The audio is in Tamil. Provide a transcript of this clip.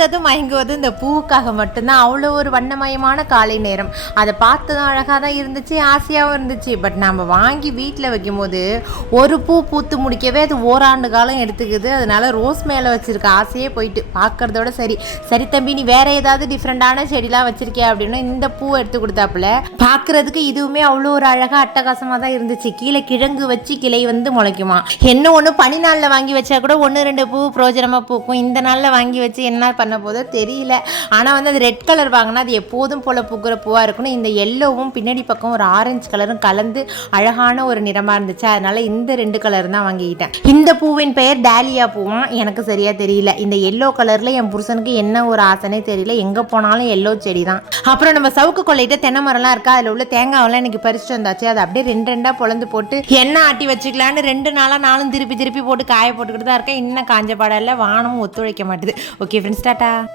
பார்த்ததும் மயங்குவது இந்த பூவுக்காக மட்டும்தான். அவ்வளோ ஒரு வண்ணமயமான காலை நேரம். அதை பார்த்ததும் அழகாக தான் இருந்துச்சு ஆசையாகவும் இருந்துச்சு. பட் நம்ம வாங்கி வீட்டில் வைக்கும்போது ஒரு பூ பூத்து முடிக்கவே அது ஓராண்டு காலம் எடுத்துக்குது. அதனால ரோஸ் மேலே வச்சுருக்க ஆசையே போயிட்டு. பார்க்கறதோட சரி. சரி தம்பி நீ வேற ஏதாவது டிஃப்ரெண்டான செடிலாம் வச்சுருக்கியா அப்படின்னு இந்த பூ எடுத்து கொடுத்தாப்புல. பார்க்கறதுக்கு இதுவுமே அவ்வளோ ஒரு அழகாக அட்டகாசமாக தான் இருந்துச்சு. கீழே கிழங்கு வச்சு கிளை வந்து முளைக்குமா. என்ன ஒன்று பனி நாளில் வாங்கி வச்சா கூட ஒன்று ரெண்டு பூ பிரோஜனமாக பூக்கும். இந்த நாளில் வாங்கி வச்சு என்ன பண்ண போதோ தெரியல. ஆனால் வந்து அது ரெட் கலர் வாங்கினா அது எப்போதும் போல் பூக்கிற பூவாக இருக்கணும் இந்த எல்லோவும் பின்னாடி பக்கம் ஒரு ஆரஞ்சு கலரும் கலந்து அழகான ஒரு நிறமாக இருந்துச்சு. அதனால இந்த ரெண்டு கலர் தான் வாங்கிக்கிட்டேன். இந்த பூவின் பெயர் டேலியா பூவான் எனக்கு சரியாக தெரியல. இந்த எல்லோ கலரில் என் புருஷனுக்கு என்ன ஒரு ஆசைனே தெரியல. எங்கே போனாலும் எல்லோ செடி தான். அப்புறம் நம்ம சவுக்கு கொள்ளையிட்ட தென்னை மரம்லாம் இருக்கா? அதில் உள்ள தேங்காவெல்லாம் எனக்கு பறிச்சுட்டு வந்தாச்சு. அதை அப்படியே ரெண்டு ரெண்டாக பொழந்து போட்டு எண்ணெய் ஆட்டி வச்சுக்கலான்னு ரெண்டு நாளாக நாளும் திருப்பி திருப்பி போட்டு காய போட்டுக்கிட்டு தான் இருக்கேன். இன்னும் காஞ்ச பாடல வானமும் ஒத்துழைக்க மாட்டுது. Okay friends Canada